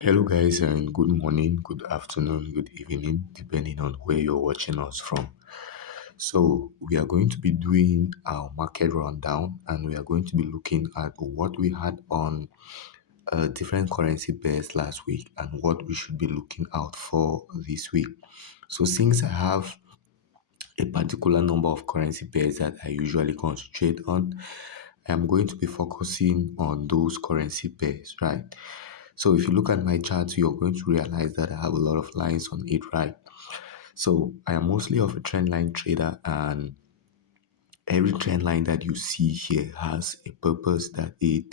Hello, guys, and good morning, good afternoon, good evening, depending on where you're watching us from. So, we are going to be doing our market rundown and we are going to be looking at what we had on different currency pairs last week and what we should be looking out for this week. So, since I have a particular number of currency pairs that I usually concentrate on, I'm going to be focusing on those currency pairs, right? So if you look at my chart, you're going to realize that I have a lot of lines on it, right? So I am mostly of a trend line trader, and every trend line that you see here has a purpose that it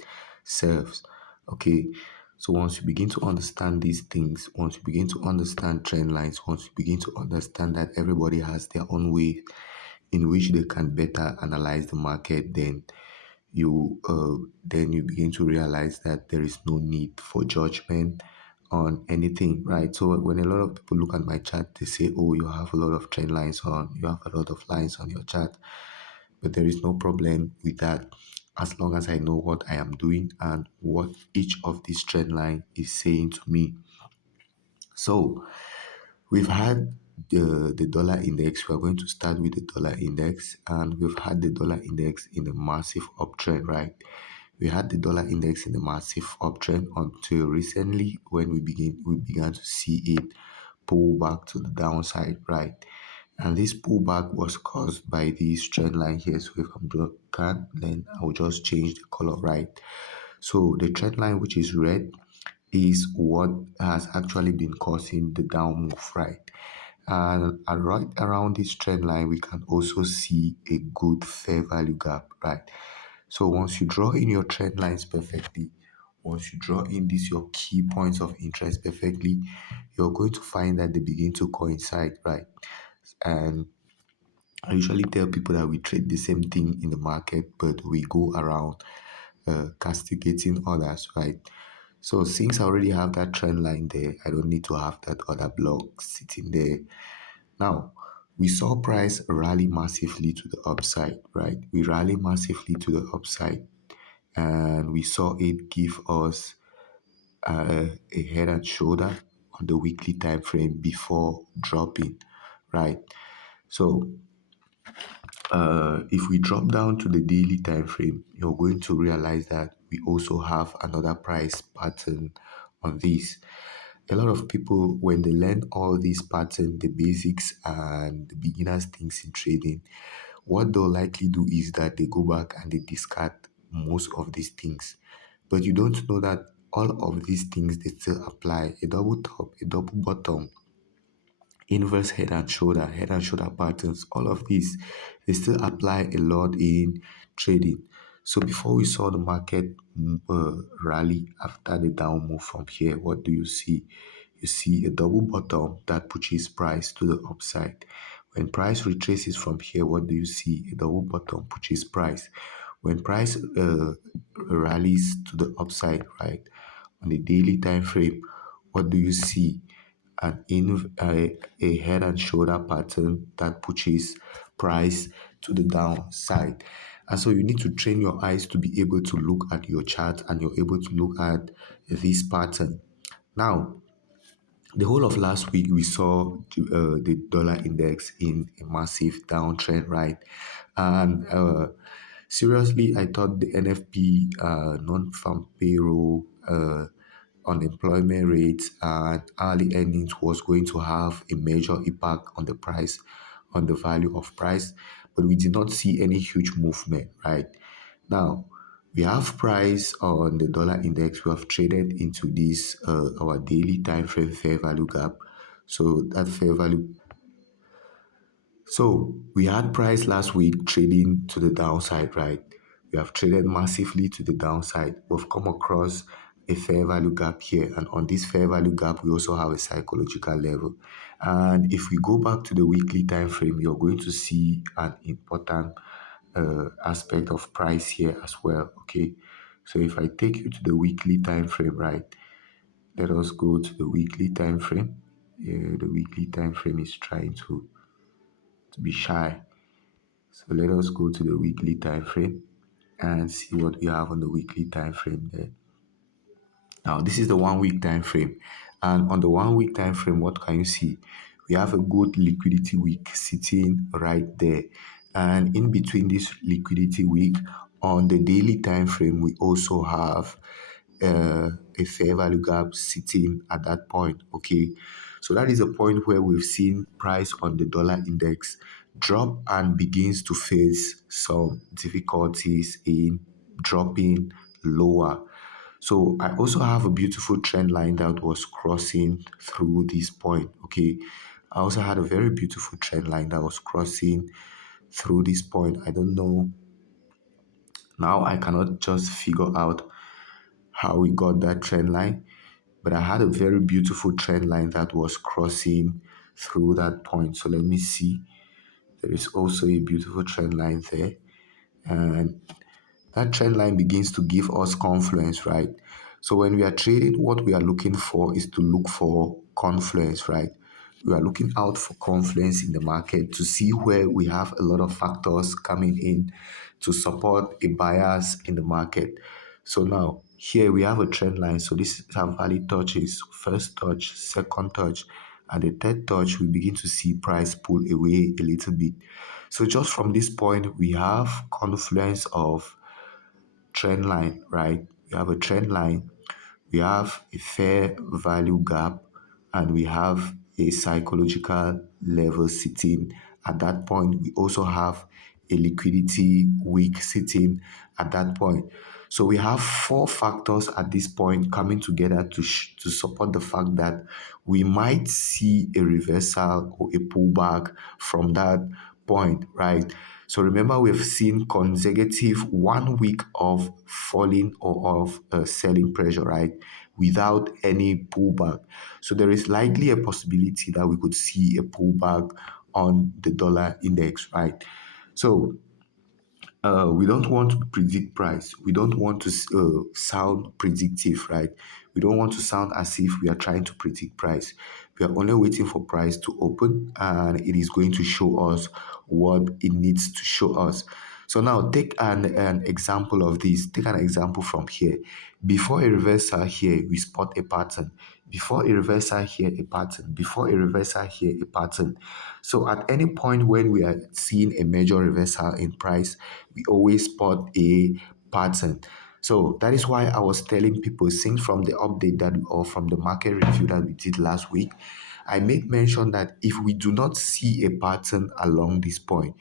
serves. Okay. So once you begin to understand these things, once you begin to understand trend lines, once you begin to understand that everybody has their own way in which they can better analyze the market, then you begin to realize that there is no need for judgment on anything, right? So when a lot of people look at my chart, they say, oh, you have a lot of trend lines on, you have a lot of lines on your chart. But there is no problem with that as long as I know what I am doing and what each of these trend line is saying to me. So we've had the dollar index. We are going to start with the dollar index, and we've had the dollar index in a massive uptrend, right? We had the dollar index in a massive uptrend until recently when we began to see it pull back to the downside, right? And this pullback was caused by this trend line here. So if I'm can, then I'll just change the color, right? So the trend line, which is red, is what has actually been causing the down move, right? And right around this trend line, we can also see a good fair value gap, right? So once you draw in your trend lines perfectly, once you draw in these your key points of interest perfectly, you're going to find that they begin to coincide, right? And I usually tell people that we trade the same thing in the market, but we go around castigating others, right? So since I already have that trend line there, I don't need to have that other block sitting there. Now, we saw price rally massively to the upside, right? We rally massively to the upside, and we saw it give us a head and shoulder on the weekly time frame before dropping, right? So if we drop down to the daily time frame, you're going to realize that we also have another price pattern on this. A lot of people, when they learn all these patterns, the basics and the beginners things in trading, what they'll likely do is that they go back and they discard most of these things. But you don't know that all of these things they still apply. A double top, a double bottom, inverse head and shoulder patterns, all of these, they still apply a lot in trading. So before we saw the market rally after the down move from here, what do you see? You see a double bottom that pushes price to the upside. When price retraces from here, what do you see? A double bottom pushes price. When price rallies to the upside, right, on the daily time frame, what do you see? A head and shoulder pattern that pushes price to the downside. And so you need to train your eyes to be able to look at your chart and you're able to look at this pattern. Now, the whole of last week, we saw the dollar index in a massive downtrend, right? And seriously, I thought the NFP, non-farm payroll, unemployment rates, and hourly earnings was going to have a major impact on the price, on the value of price, but we did not see any huge movement, right? Now, we have price on the dollar index. We have traded into this our daily time frame fair value gap. So that fair value. So we had price last week trading to the downside, right? We have traded massively to the downside. We've come across a fair value gap here, and on this fair value gap, we also have a psychological level. And if we go back to the weekly time frame, you're going to see an important aspect of price here as well. Okay, so if I take you to the weekly time frame, right? Let us go to the weekly time frame. Yeah, the weekly time frame is trying to be shy. So let us go to the weekly time frame and see what we have on the weekly time frame there. Now, this is the 1 week time frame. And on the 1 week time frame, what can you see? We have a good liquidity week sitting right there. And in between this liquidity week, on the daily time frame, we also have a fair value gap sitting at that point. Okay. So that is a point where we've seen price on the dollar index drop and begins to face some difficulties in dropping lower. So I also have a beautiful trend line that was crossing through this point. Okay. I also had a very beautiful trend line that was crossing through this point. I don't know. Now I cannot just figure out how we got that trend line, but I had a very beautiful trend line that was crossing through that point. So let me see. There is also a beautiful trend line there. And that trend line begins to give us confluence, right? So when we are trading, what we are looking for is to look for confluence, right? We are looking out for confluence in the market to see where we have a lot of factors coming in to support a bias in the market. So now here we have a trend line. So this is how valid touches, first touch, second touch, and the third touch, we begin to see price pull away a little bit. So just from this point, we have confluence of trend line, right? We have a trend line, we have a fair value gap, and we have a psychological level sitting at that point. We also have a liquidity week sitting at that point. So we have four factors at this point coming together to support the fact that we might see a reversal or a pullback from that point, right? So remember, we've seen consecutive 1 week of falling or of selling pressure, right? Without any pullback. So there is likely a possibility that we could see a pullback on the dollar index, right? So we don't want to predict price. We don't want to sound predictive, right? We don't want to sound as if we are trying to predict price. We are only waiting for price to open and it is going to show us what it needs to show us. So now take an example of this. Take an example from here. Before a reversal here, we spot a pattern. Before a reversal here, a pattern. Before a reversal here, a pattern. So at any point when we are seeing a major reversal in price, we always spot a pattern. So that is why I was telling people since from the update that or from the market review that we did last week, I made mention that if we do not see a pattern along this point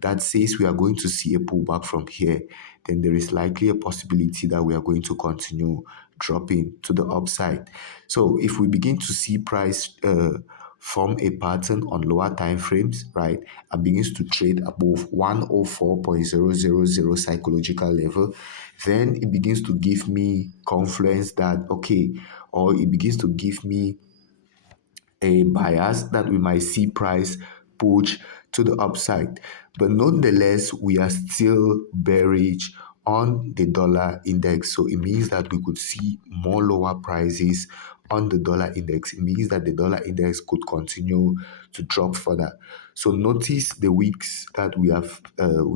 that says we are going to see a pullback from here, then there is likely a possibility that we are going to continue dropping to the upside. So if we begin to see price form a pattern on lower time frames, right, and begins to trade above 104.000 psychological level, then it begins to give me confluence that okay, or it begins to give me a bias that we might see price push to the upside. But nonetheless, we are still bearish on the dollar index. So it means that we could see more lower prices on the dollar index. It means that the dollar index could continue to drop further. So notice the weeks that we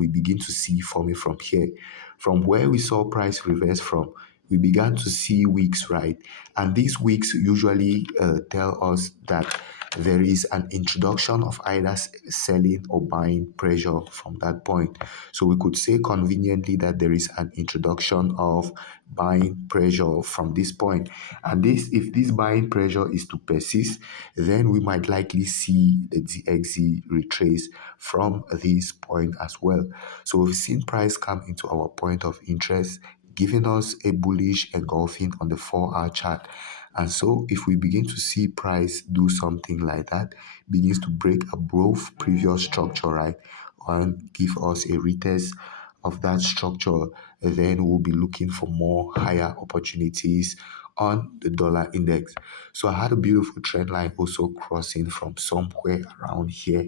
begin to see forming from here. From where we saw price reverse from, we began to see weeks, right? And these weeks usually tell us that there is an introduction of either selling or buying pressure from that point. So we could say conveniently that there is an introduction of buying pressure from this point. And this, if this buying pressure is to persist, then we might likely see the DXY retrace from this point as well. So we've seen price come into our point of interest, giving us a bullish engulfing on the 4-hour chart. And so if we begin to see price do something like that, begins to break above previous structure, right, and give us a retest of that structure, then we'll be looking for more higher opportunities on the dollar index. So I had a beautiful trend line also crossing from somewhere around here.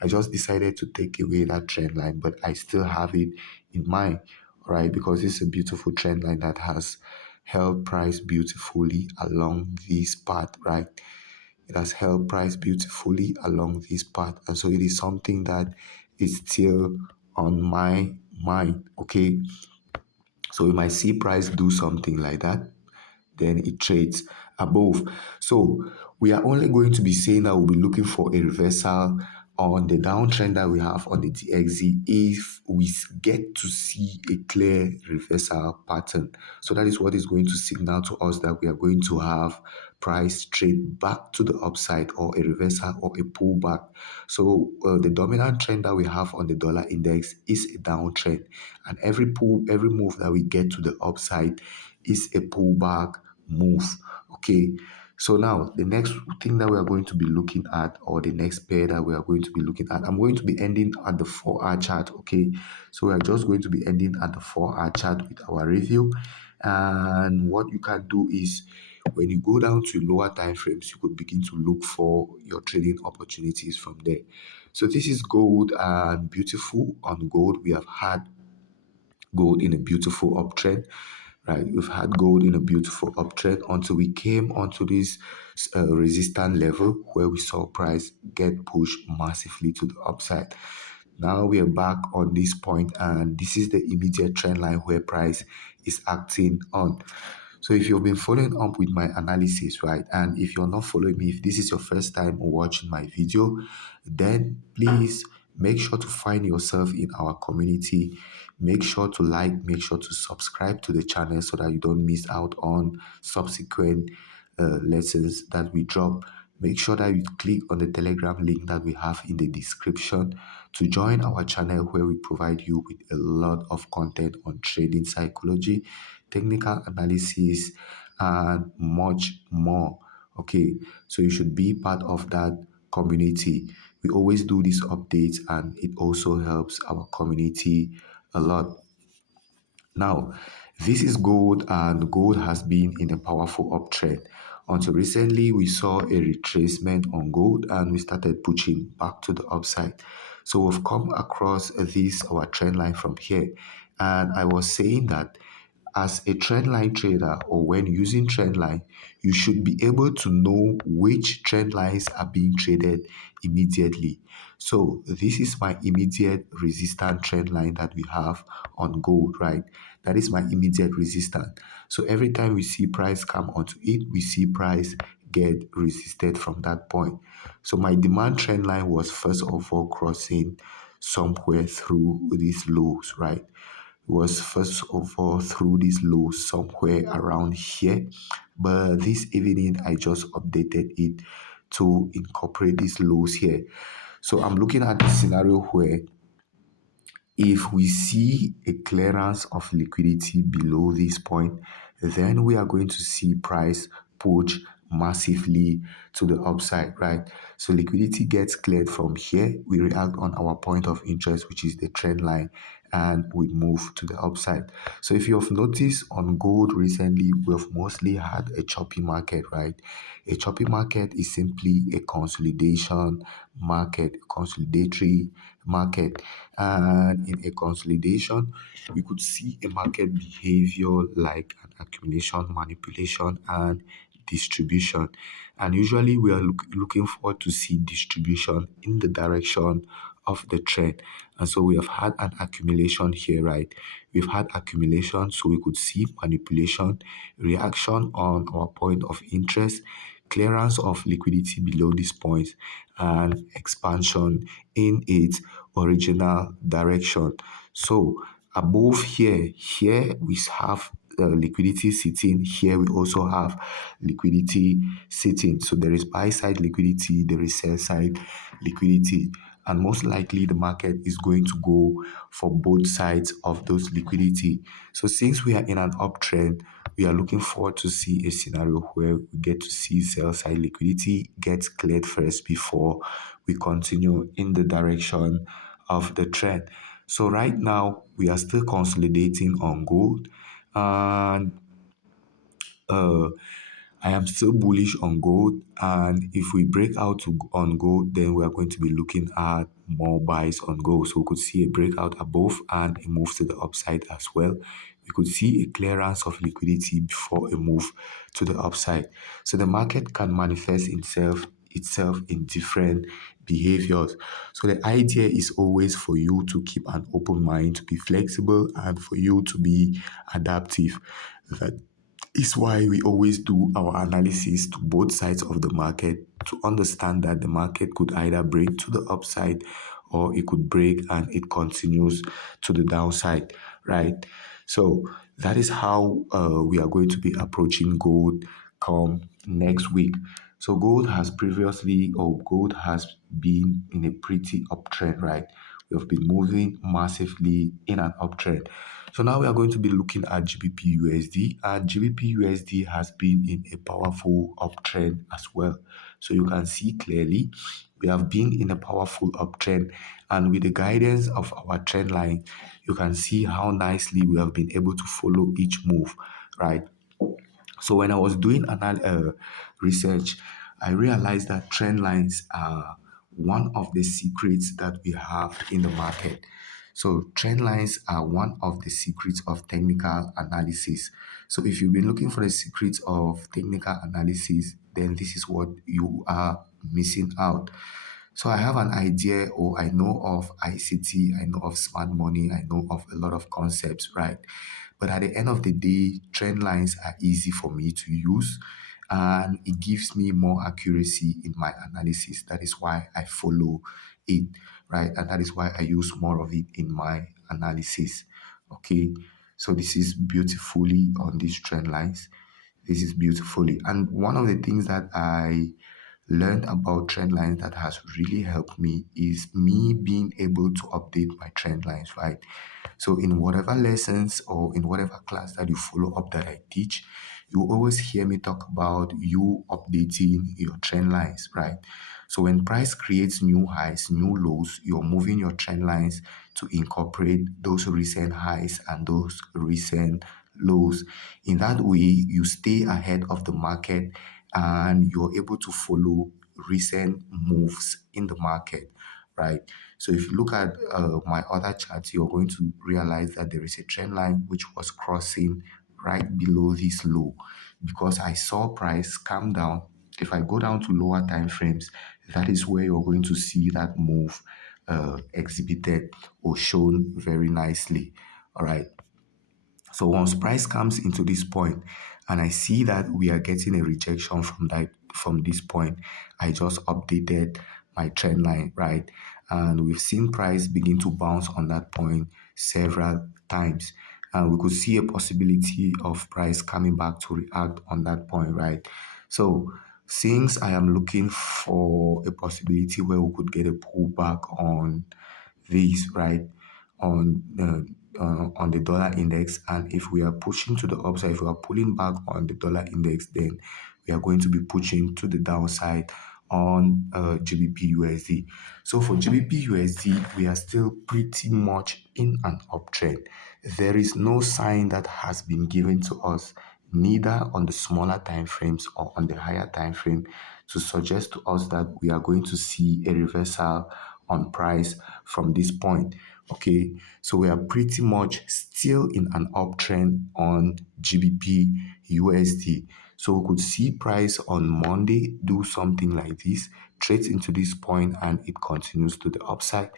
I just decided to take away that trend line, but I still have it in mind, right? Because it's a beautiful trend line that has held price beautifully along this path, right? It has held price beautifully along this path. And so it is something that is still on my mind, okay? So we might see price do something like that, then it trades above. So we are only going to be saying that we'll be looking for a reversal on the downtrend that we have on the DXZ if we get to see a clear reversal pattern. So that is what is going to signal to us that we are going to have price trade back to the upside, or a reversal or a pullback. So the dominant trend that we have on the dollar index is a downtrend, and every move that we get to the upside is a pullback move. Okay. So now the next thing that we are going to be looking at, or the next pair that we are going to be looking at, I'm going to be ending at the 4-hour chart. Okay. So we are just going to be ending at the 4-hour chart with our review. And what you can do is, when you go down to lower time frames, you could begin to look for your trading opportunities from there. So this is gold, and beautiful on gold. We have had gold in a beautiful uptrend, right? We've had gold in a beautiful uptrend until we came onto this resistance level where we saw price get pushed massively to the upside. Now we are back on this point, and this is the immediate trend line where price is acting on. So if you've been following up with my analysis, right, and if you're not following me, if this is your first time watching my video, then please make sure to find yourself in our community. Make sure to like, make sure to subscribe to the channel so that you don't miss out on subsequent lessons that we drop. Make sure that you click on the Telegram link that we have in the description to join our channel, where we provide you with a lot of content on trading psychology, technical analysis, and much more. Okay, so you should be part of that community. We always do these updates, and it also helps our community a lot. Now, this is gold, and gold has been in a powerful uptrend. Until recently, we saw a retracement on gold, and we started pushing back to the upside. So we've come across this, our trend line from here. And I was saying that as a trend line trader, or when using trend line, you should be able to know which trend lines are being traded immediately. So this is my immediate resistance trend line that we have on gold, right? That is my immediate resistance. So every time we see price come onto it, we see price get resisted from that point. So my demand trend line was first of all crossing somewhere through these lows, right? Was first of all through this low somewhere around here, but this evening I just updated it to incorporate these lows here. So I'm looking at the scenario where, if we see a clearance of liquidity below this point, then we are going to see price push massively to the upside, right? So liquidity gets cleared from here, we react on our point of interest, which is the trend line, and we move to the upside. So if you have noticed on gold recently, we've mostly had a choppy market, right? A choppy market is simply a consolidation market, consolidatory market. And in a consolidation, we could see a market behavior like an accumulation, manipulation, and distribution. And usually we are looking forward to see distribution in the direction of the trend. And so we have had an accumulation here, right? We've had accumulation, so we could see manipulation, reaction on our point of interest, clearance of liquidity below this point, and expansion in its original direction. So above here we have liquidity sitting. Here we also have liquidity sitting. So there is buy side liquidity, there is sell side liquidity, and most likely the market is going to go for both sides of those liquidity. So since we are in an uptrend, we are looking forward to see a scenario where we get to see sell side liquidity gets cleared first before we continue in the direction of the trend. So right now we are still consolidating on gold, and uh, I am still bullish on gold, and if we break out on gold, then we are going to be looking at more buys on gold. So we could see a breakout above and a move to the upside as well. We could see a clearance of liquidity before a move to the upside. So the market can manifest itself in different behaviors. So the idea is always for you to keep an open mind, to be flexible, and for you to be adaptive. That Is why we always do our analysis to both sides of the market to understand that the market could either break to the upside or it could break and it continues to the downside, right? So that is how we are going to be approaching gold come next week. So gold has been in a pretty uptrend, right? We have been moving massively in an uptrend. So now we are going to be looking at GBP USD, and GBP USD has been in a powerful uptrend as well. So you can see clearly we have been in a powerful uptrend, and with the guidance of our trend line, you can see how nicely we have been able to follow each move, right? So when I was doing research, I realized that trend lines are one of the secrets that we have in the market. So trend lines are one of the secrets of technical analysis. So if you've been looking for the secrets of technical analysis, then this is what you are missing out. So I have an idea, or I know of ICT, I know of smart money, I know of a lot of concepts, right? But at the end of the day, trend lines are easy for me to use and it gives me more accuracy in my analysis. That is why I follow it, right? And that is why I use more of it in my analysis. Okay. So this is beautifully on these trend lines. This is beautifully. And one of the things that I learned about trend lines that has really helped me is me being able to update my trend lines, right? So in whatever lessons or in whatever class that you follow up that I teach, you always hear me talk about you updating your trend lines, right? So when price creates new highs, new lows, you're moving your trend lines to incorporate those recent highs and those recent lows. In that way, you stay ahead of the market and you're able to follow recent moves in the market, right? So if you look at my other charts, you're going to realize that there is a trend line which was crossing right below this low because I saw price come down. If I go down to lower time frames, that is where you're going to see that move exhibited or shown very nicely. All right. So once price comes into this point and I see that we are getting a rejection from this point, I just updated my trend line, right? And we've seen price begin to bounce on that point several times. And we could see a possibility of price coming back to react on that point, right? So since I am looking for a possibility where we could get a pullback on these, right? On the dollar index, and if we are pushing to the upside, if we are pulling back on the dollar index, then we are going to be pushing to the downside on GBP USD. So for GBP USD, we are still pretty much in an uptrend. There is no sign that has been given to us, neither on the smaller time frames or on the higher time frame, to suggest to us that we are going to see a reversal on price from this point. Okay, so we are pretty much still in an uptrend on GBP USD. So we could see price on Monday do something like this, trades into this point, and it continues to the upside.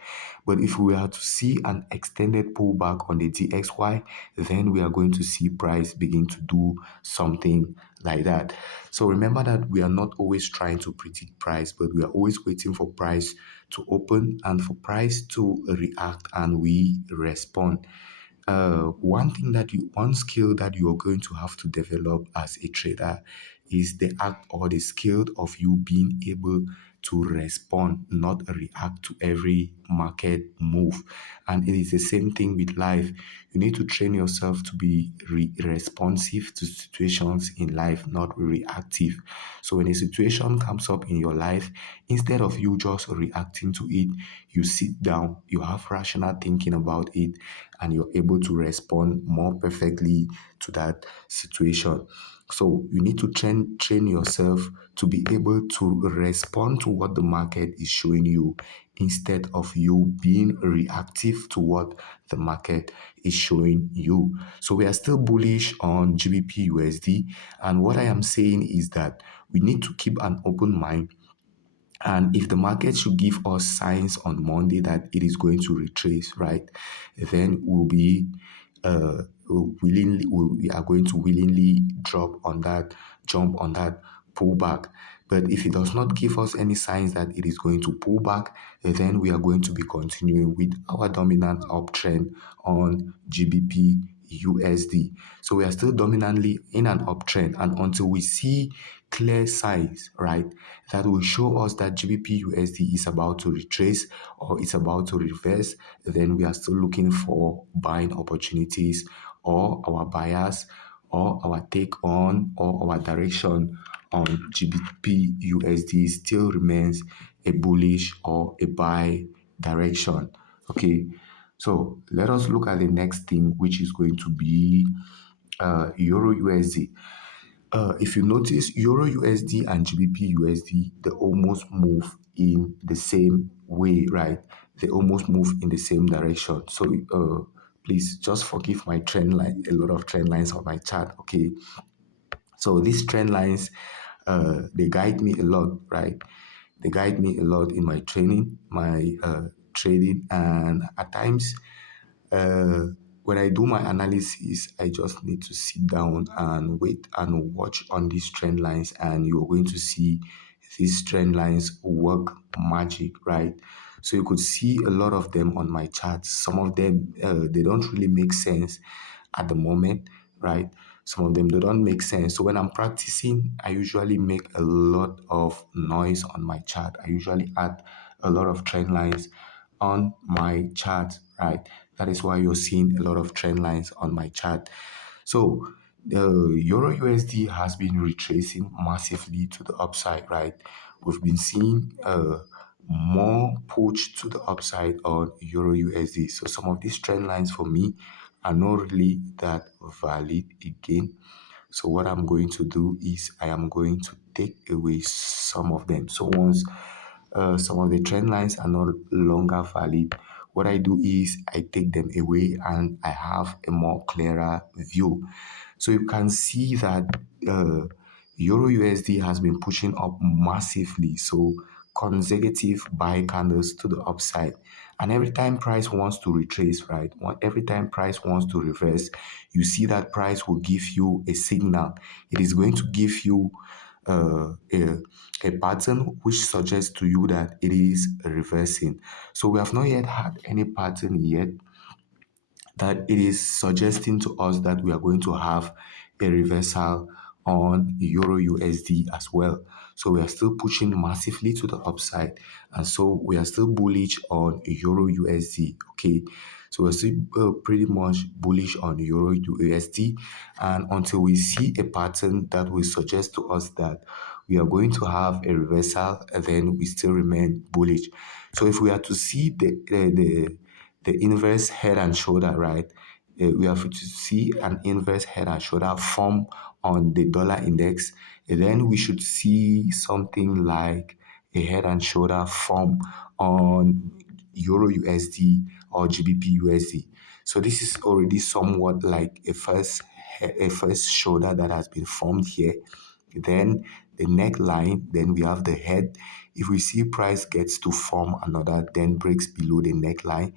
But if we are to see an extended pullback on the DXY, then we are going to see price begin to do something like that. So remember that we are not always trying to predict price, but we are always waiting for price to open and for price to react and we respond. One skill that you are going to have to develop as a trader is the act or the skill of you being able to respond, not react to every market move. And it is the same thing with life. You need to train yourself to be responsive to situations in life, not reactive. So when a situation comes up in your life, instead of you just reacting to it, you sit down, you have rational thinking about it, and you're able to respond more perfectly to that situation. So you need to train yourself to be able to respond to what the market is showing you instead of you being reactive to what the market is showing you. So we are still bullish on GBP USD, and what I am saying is that we need to keep an open mind, and if the market should give us signs on Monday that it is going to retrace, right, then we'll be willingly we are going to willingly drop on that, jump on that pullback. But if it does not give us any signs that it is going to pull back, then we are going to be continuing with our dominant uptrend on GBP USD. So we are still dominantly in an uptrend, and until we see clear signs, right, that will show us that GBP USD is about to retrace or it's about to reverse, then we are still looking for buying opportunities, or our bias or our take on or our direction on GBP USD still remains a bullish or a buy direction. Okay, so let us look at the next thing, which is going to be Euro USD. If you notice, Euro USD and GBP USD, they almost move in the same way, right? They almost move in the same direction. So please just forgive my trend line, a lot of trend lines on my chart, okay? So these trend lines, they guide me a lot, right? They guide me a lot in my training, my trading, and at times, uh, when I do my analysis, I just need to sit down and wait and watch on these trend lines, and you're going to see these trend lines work magic, right? So you could see a lot of them on my charts. Some of them, they don't really make sense at the moment, right? Some of them they don't make sense. So when I'm practicing, I usually make a lot of noise on my chart. I usually add a lot of trend lines on my chart, right? That is why you're seeing a lot of trend lines on my chart. So the Euro USD has been retracing massively to the upside, right? We've been seeing more push to the upside on Euro USD. So some of these trend lines for me are not really that valid again. So what I'm going to do is I am going to take away some of them. So once some of the trend lines are no longer valid, what I do is I take them away and I have a more clearer view. So you can see that uh, Euro USD has been pushing up massively. So consecutive buy candles to the upside. And every time price wants to retrace, right? Every time price wants to reverse, you see that price will give you a signal. It is going to give you a pattern which suggests to you that it is reversing. So we have not yet had any pattern yet that it is suggesting to us that we are going to have a reversal on Euro USD as well. So we are still pushing massively to the upside, and so we are still bullish on Euro USD. Okay, so we're still pretty much bullish on Euro USD, and until we see a pattern that will suggest to us that we are going to have a reversal, then we still remain bullish. So if we are to see the inverse head and shoulder, right? We have to see an inverse head and shoulder form on the dollar index. And then we should see something like a head and shoulder form on Euro USD or GBP USD. So this is already somewhat like a first shoulder that has been formed here. Then the neckline, then we have the head. If we see price gets to form another, then breaks below the neckline,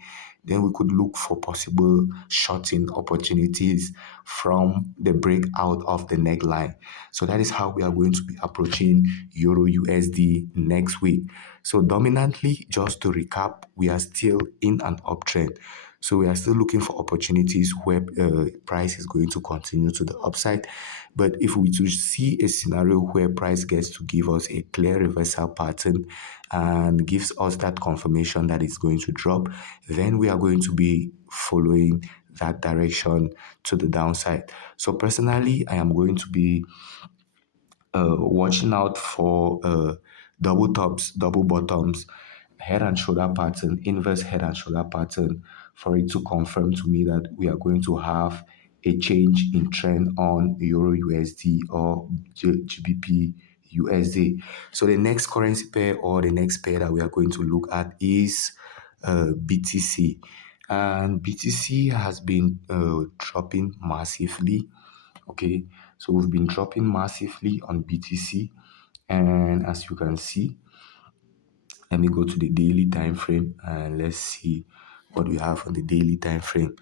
then we could look for possible shorting opportunities from the breakout of the neckline. So that is how we are going to be approaching Euro USD next week. So dominantly, just to recap, we are still in an uptrend. So we are still looking for opportunities where price is going to continue to the upside. But if we to see a scenario where price gets to give us a clear reversal pattern and gives us that confirmation that it's going to drop, then we are going to be following that direction to the downside. So personally, I am going to be watching out for double tops, double bottoms, head and shoulder pattern, inverse head and shoulder pattern, for it to confirm to me that we are going to have a change in trend on Euro USD or GBP USD. So the next currency pair or the next pair that we are going to look at is BTC. And BTC has been dropping massively. Okay, so we've been dropping massively on BTC, and as you can see, let me go to the daily time frame and let's see what we have on the daily time frame.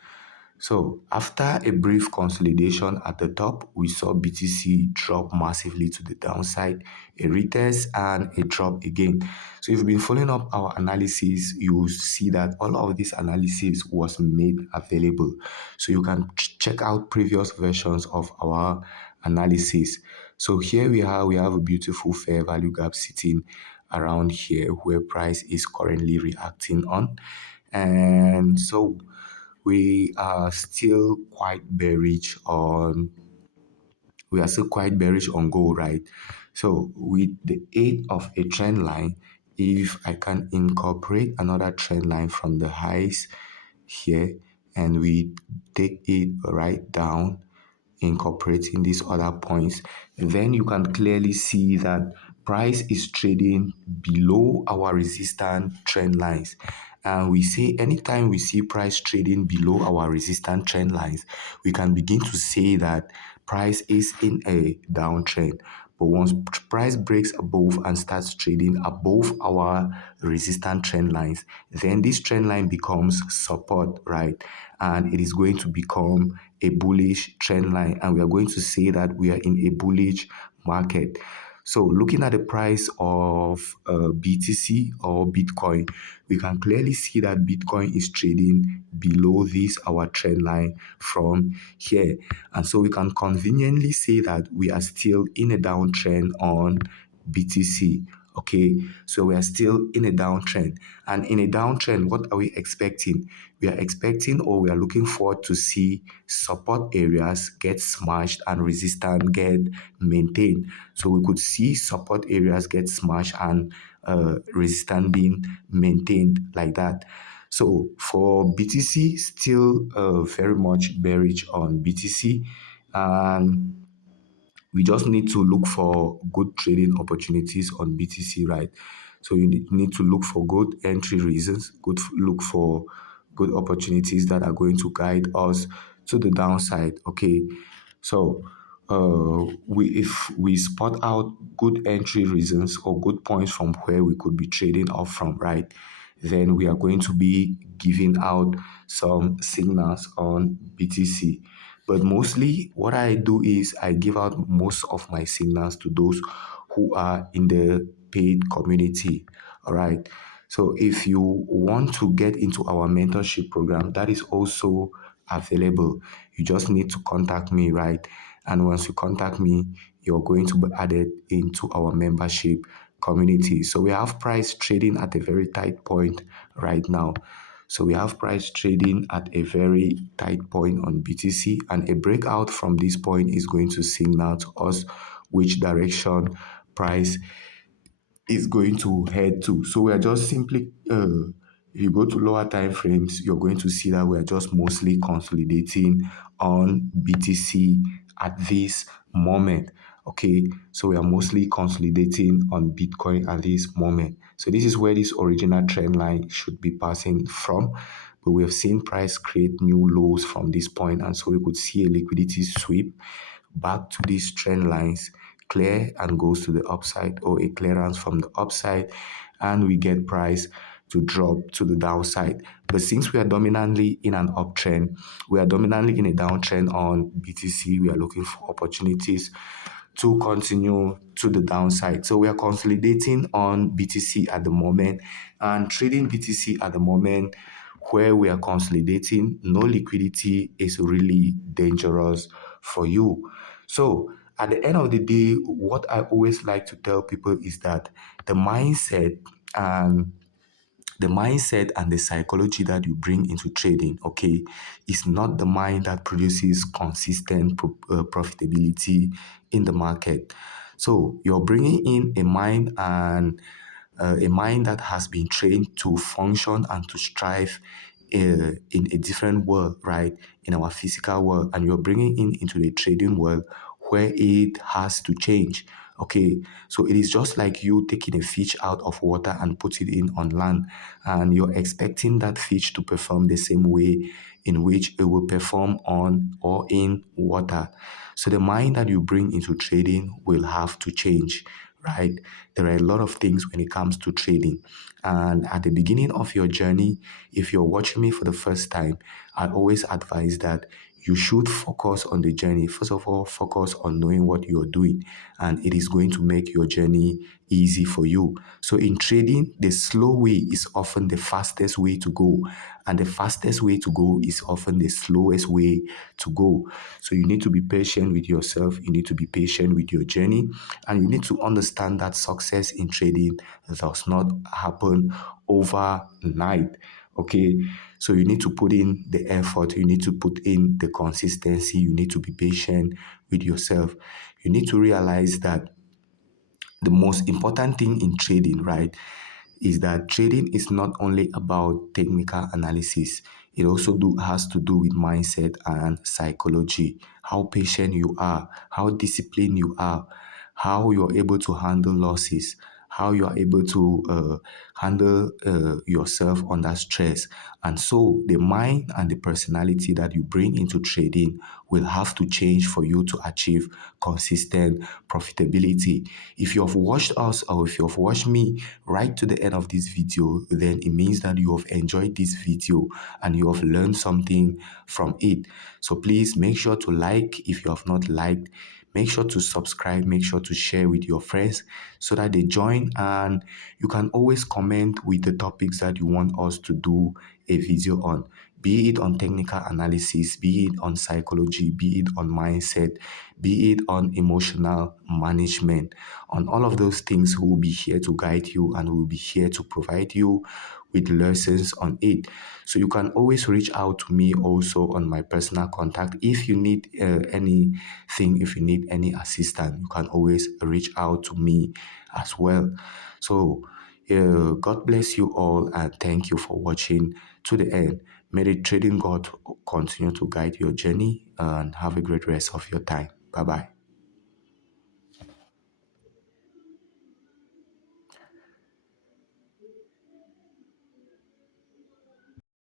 So after a brief consolidation at the top, we saw BTC drop massively to the downside, a retest and a drop again. So if you've been following up our analysis, you will see that all of this analysis was made available. So you can check out previous versions of our analysis. So here we have a beautiful fair value gap sitting around here where price is currently reacting on. And so we are still quite bearish on gold, right? So with the aid of a trend line, if I can incorporate another trend line from the highs here and we take it right down, incorporating these other points, then you can clearly see that price is trading below our resistance trend lines. And we say anytime we see price trading below our resistance trend lines, we can begin to say that price is in a downtrend. But once price breaks above and starts trading above our resistance trend lines, then this trend line becomes support, right? And it is going to become a bullish trend line. And we are going to say that we are in a bullish market. So looking at the price of BTC or Bitcoin, we can clearly see that Bitcoin is trading below this our trend line from here. And so we can conveniently say that we are still in a downtrend on BTC. Okay, so we are still in a downtrend. And in a downtrend, what are we expecting? We are expecting or we are looking forward to see support areas get smashed and resistance get maintained. So we could see support areas get smashed and resistance being maintained like that. So for BTC, still very much bearish on BTC, and we just need to look for good trading opportunities on BTC, right? So you need to look for good entry reasons, look for good opportunities that are going to guide us to the downside. Okay, so we if we spot out good entry reasons or good points from where we could be trading off from, right? Then we are going to be giving out some signals on BTC. But mostly, what I do is I give out most of my signals to those who are in the paid community. All right. So if you want to get into our mentorship program, that is also available. You just need to contact me, right? And once you contact me, you're going to be added into our membership community. So we have price trading at a very tight point right now. So we have price trading at a very tight point on BTC, and a breakout from this point is going to signal to us which direction price is going to head to. So we are just simply, if you go to lower time frames, you're going to see that we're just mostly consolidating on BTC at this moment. Okay, so we are mostly consolidating on Bitcoin at this moment. So this is where this original trend line should be passing from. But we have seen price create new lows from this point, and so we could see a liquidity sweep back to these trend lines, clear and goes to the upside, or a clearance from the upside, and we get price to drop to the downside. But since we are dominantly in an uptrend, we are dominantly in a downtrend on BTC, we are looking for opportunities to continue to the downside. So we are consolidating on BTC at the moment and trading BTC at the moment where we are consolidating. No liquidity is really dangerous for you. So at the end of the day, what I always like to tell people is that the mindset and the psychology that you bring into trading, okay, is not the mind that produces consistent profitability in the market. So you're bringing in a mind that has been trained to function and to strive in a different world, right? In our physical world, and you're bringing in into the trading world where it has to change. Okay, so it is just like you taking a fish out of water and put it in on land, and you're expecting that fish to perform the same way in which it will perform on or in water. So the mind that you bring into trading will have to change, right? There are a lot of things when it comes to trading. And at the beginning of your journey, if you're watching me for the first time, I always advise that you should focus on the journey. First of all, focus on knowing what you're doing, and it is going to make your journey easy for you. So in trading, the slow way is often the fastest way to go, and the fastest way to go is often the slowest way to go. So you need to be patient with yourself, you need to be patient with your journey, and you need to understand that success in trading does not happen overnight. Okay, so you need to put in the effort, you need to put in the consistency, you need to be patient with yourself. You need to realize that the most important thing in trading, right, is that trading is not only about technical analysis. It also has to do with mindset and psychology, how patient you are, how disciplined you are, how you're able to handle losses, how you are able to handle yourself under stress. And so the mind and the personality that you bring into trading will have to change for you to achieve consistent profitability. If you have watched us, or if you have watched me right to the end of this video, then it means that you have enjoyed this video and you have learned something from it. So please make sure to like if you have not liked. Make sure to subscribe, make sure to share with your friends so that they join, and you can always comment with the topics that you want us to do a video on, be it on technical analysis, be it on psychology, be it on mindset, be it on emotional management. On all of those things, we will be here to guide you, and we will be here to provide you with lessons on it. So you can always reach out to me also on my personal contact. If you need anything, if you need any assistance, you can always reach out to me as well. So God bless you all, and thank you for watching to the end. May the trading God continue to guide your journey, and have a great rest of your time. Bye bye.